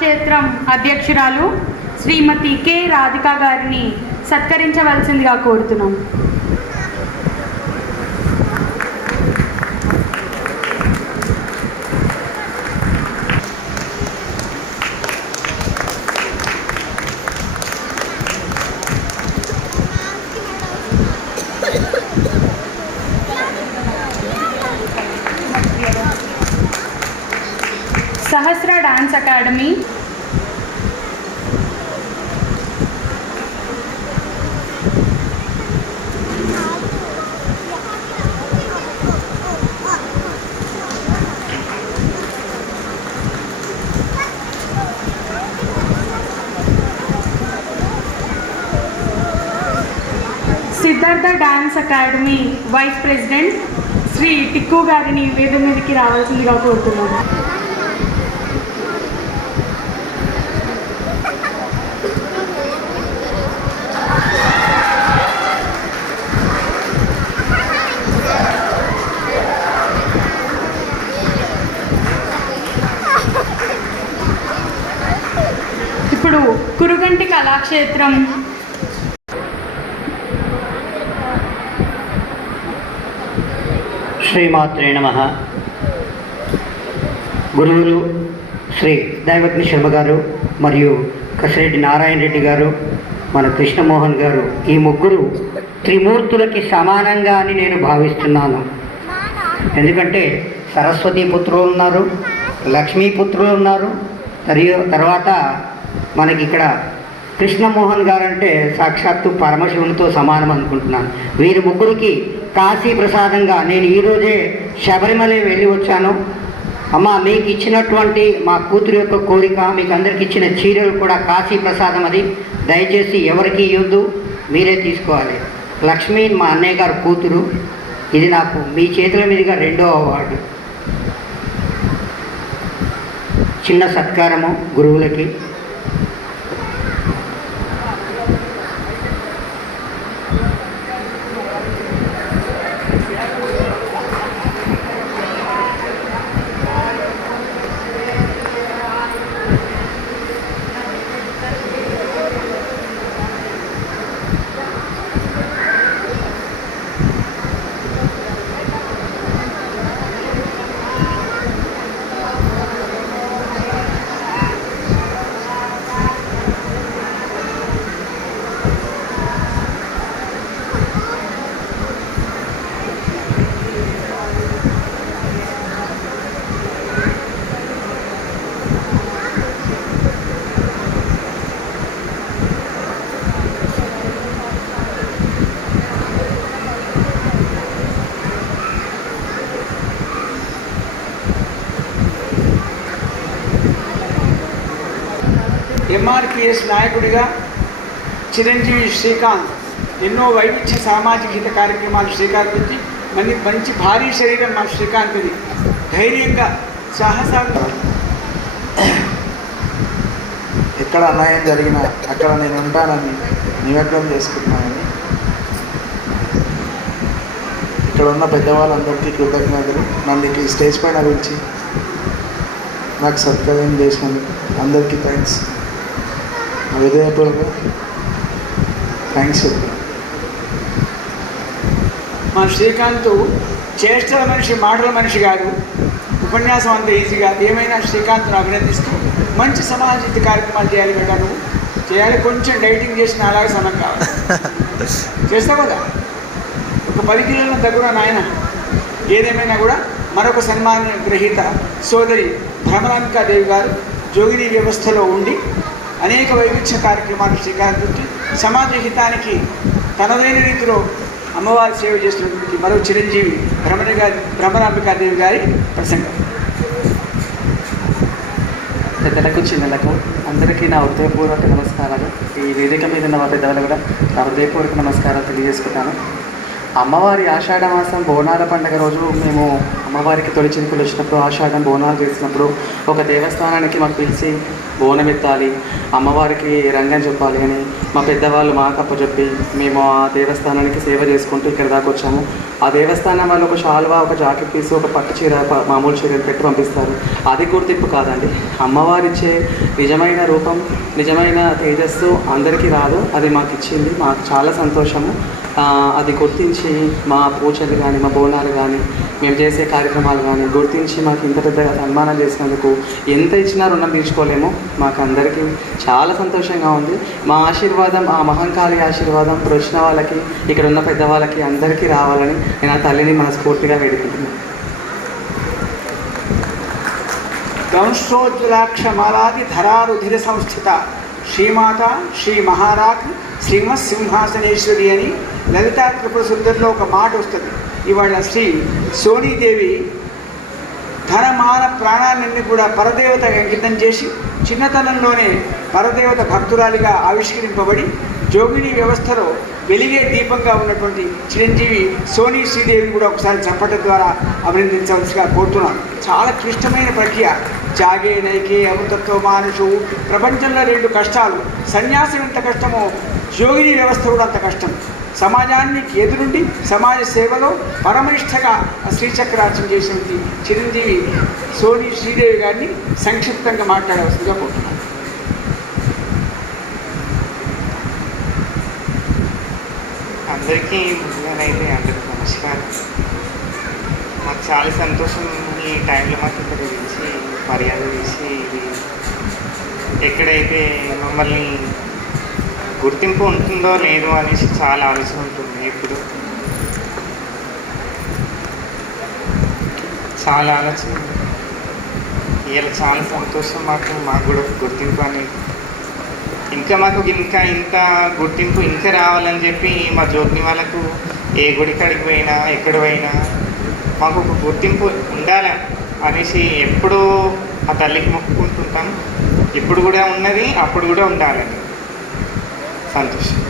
కళాక్షేత్రం అధ్యక్షురాలు శ్రీమతి కె రాధిక గారిని సత్కరించవలసిందిగా కోరుతున్నాం. Sahasra dance academy, Siddhartha dance academy vice president Shri Tikku గారిని వేదిక మీదకి రావాల్సిందిగా కోరుతున్నాను. ఇప్పుడు కురుగంటి కళాక్షేత్రం శ్రీమాత్రే నమః. గురువులు శ్రీ దైవజ్ఞ శర్మ గారు మరియు కసిరెడ్డి నారాయణ రెడ్డి గారు, మన కృష్ణమోహన్ గారు, ఈ ముగ్గురు త్రిమూర్తులకి సమానంగా అని నేను భావిస్తున్నాను. ఎందుకంటే సరస్వతీ పుత్రులు ఉన్నారు, లక్ష్మీపుత్రులు ఉన్నారు, తర్వాత మనకి ఇక్కడ కృష్ణమోహన్ గారు అంటే సాక్షాత్తు పరమశివునితో సమానం అనుకుంటున్నాను. వీరి ముగ్గురికి కాశీ ప్రసాదంగా నేను ఈరోజే శబరిమల వెళ్ళి వచ్చాను. అమ్మ, మీకు ఇచ్చినటువంటి మా కూతురు యొక్క కోరిక, మీకు అందరికి ఇచ్చిన చీరలు కూడా కాశీ ప్రసాదం. అది దయచేసి ఎవరికి ఇవ్వద్దు, మీరే తీసుకోవాలి. లక్ష్మి మా అన్నయ్య గారు కూతురు. ఇది నాకు మీ చేతుల మీదుగా 2వ అవార్డు. చిన్న సత్కారము గురువులకి. ఎంఆర్పిఎస్ నాయకుడిగా చిరంజీవి శ్రీకాంత్ ఎన్నో వైవిధ్య సామాజిక హిత కార్యక్రమాలు శ్రీకాంత్ మంచి భారీ శరీరం మా శ్రీకాంత్ది. ధైర్యంగా సాహసంగా ఎక్కడ అన్యాయం జరిగినా అక్కడ నేను ఉంటానని నిమగ్నం చేసుకుంటున్నానని ఇక్కడ ఉన్న పెద్దవాళ్ళందరికీ కృతజ్ఞతలు. నన్ను ఈ స్టేజ్ పైన పిలిచి నాకు సత్కారం చేసినందుకు అందరికీ థ్యాంక్స్. హృదయపూర్వక థ్యాంక్స్ చెప్తాను. మా శ్రీకాంత్ చేష్టల మనిషి, మాటల మనిషి కాదు. ఉపన్యాసం అంత ఈజీగా ఏమైనా శ్రీకాంత్ను అభినందిస్తూ మంచి సమాజిత కార్యక్రమాలు చేయాలి కదా, నువ్వు చేయాలి. కొంచెం డైటింగ్ చేసిన అలాగే సన్నం కావాలి. చేస్తావు కదా, ఒక 10 కిలోల దగ్గర నాయన. ఏదేమైనా కూడా మరొక సన్మాన గ్రహీత సోదరి భ్రమరాంబికాదేవి గారు జోగిని వ్యవస్థలో ఉండి అనేక వైవిధ్య కార్యక్రమాలు శ్రీకారం చుట్టి సమాజ హితానికి తనదైన రీతిలో అమ్మవారి సేవ చేస్తున్నటువంటి మరో చిరంజీవి భ్రమరాంబికాదేవి గారి ప్రసంగం. పెద్దలకు చిన్నలకు అందరికీ నా హృదయపూర్వక నమస్కారాలు. ఈ వేదిక మీద ఉన్న పెద్దవాళ్ళు కూడా నా హృదయపూర్వక నమస్కారాలు తెలియజేసుకుంటాను. అమ్మవారి ఆషాఢ మాసం బోనాల పండుగ రోజు మేము అమ్మవారికి తొలి చినుకులు వచ్చినప్పుడు ఆషాఢం బోనాలు చేసినప్పుడు ఒక దేవస్థానానికి మాకు పిలిచి బోనం ఎత్తాలి, అమ్మవారికి రంగం చెప్పాలి అని మా పెద్దవాళ్ళు మాకు అప్పచెప్పి మేము ఆ దేవస్థానానికి సేవ చేసుకుంటూ ఇక్కడ దాకా వచ్చాము. ఆ దేవస్థానం వాళ్ళు ఒక శాలువా, ఒక జాకెట్ పీసు, ఒక పట్టు చీర, మామూలు చీరలు పెట్టి పంపిస్తారు. అది గుర్తింపు కాదండి. అమ్మవారిచ్చే నిజమైన రూపం, నిజమైన తేజస్సు అందరికీ రాదు. అది మాకు ఇచ్చింది, మాకు చాలా సంతోషము. అది గుర్తించి మా పూజలు కానీ, మా బోనాలు కానీ, మేము చేసే కార్యక్రమాలు కానీ గుర్తించి మాకు ఇంత పెద్దగా సన్మానం చేసినందుకు ఎంత ఇచ్చినా రుణం తీర్చుకోలేము. మాకు అందరికీ చాలా సంతోషంగా ఉంది. మా ఆశీర్వాదం, ఆ మహంకాళి ఆశీర్వాదం ఇప్పుడు వచ్చిన వాళ్ళకి, ఇక్కడ ఉన్న పెద్దవాళ్ళకి అందరికీ రావాలని నేను ఆ తల్లిని మనస్ఫూర్తిగా వేడుకుంటున్నాను. దంష్టోజ్వలాక్షమాలాది ధరారుధిర సంస్థిత శ్రీమాత శ్రీ మహారాజ్ శ్రీమత్ సింహాసనేశ్వరి అని లలితా త్రిపుర సుందరిలో ఒక మాట వస్తుంది. ఇవాళ శ్రీ సోనీదేవి ధనమాన ప్రాణాలన్నీ కూడా పరదేవతకు అంకితం చేసి చిన్నతనంలోనే పరదేవత భక్తురాలిగా ఆవిష్కరింపబడి జోగిని వ్యవస్థలో వెలిగే దీపంగా ఉన్నటువంటి చిరంజీవి సోనీ శ్రీదేవిని కూడా ఒకసారి చప్పటి ద్వారా అభినందించవలసిగా కోరుతున్నాను. చాలా క్లిష్టమైన ప్రక్రియ. జాగే నైకే అమృతత్వ మానుషు. ప్రపంచంలో 2 కష్టాలు. సన్యాసం ఎంత కష్టమో యోగిని వ్యవస్థ కూడా అంత కష్టం. సమాజాన్ని ఎదురుండి సమాజ సేవలో పరమనిష్టగా శ్రీచక్రార్చన చేసినటువంటి చిరంజీవి సోనీ శ్రీదేవి గారిని సంక్షిప్తంగా మాట్లాడవలసిందిగా కోరుతున్నాను. అందరికీ ముందుగానైతే అందరికీ నమస్కారం. మాకు చాలా సంతోషం ఈ టైంలో మాకు ఇక్కడ గురించి మర్యాద చేసి ఇది ఎక్కడైతే మమ్మల్ని గుర్తింపు ఉంటుందో లేదో అనేసి చాలా ఆలోచన ఉంటుంది. ఇప్పుడు చాలా ఆలోచన. ఇలా చాలా సంతోషం మాకు కూడా గుర్తింపు అనేది. ఇంకా మాకు ఇంత గుర్తింపు ఇంకా రావాలని చెప్పి మా జోగిని వాళ్ళకు ఏ గుడి కాడికి పోయినా ఎక్కడ పోయినా మాకు ఒక గుర్తింపు ఉండాలి అనేసి ఎప్పుడూ ఆ తల్లికి మొక్కుకుంటుంటాం. ఇప్పుడు కూడా ఉన్నది, అప్పుడు కూడా ఉండాలని. సంతోషం.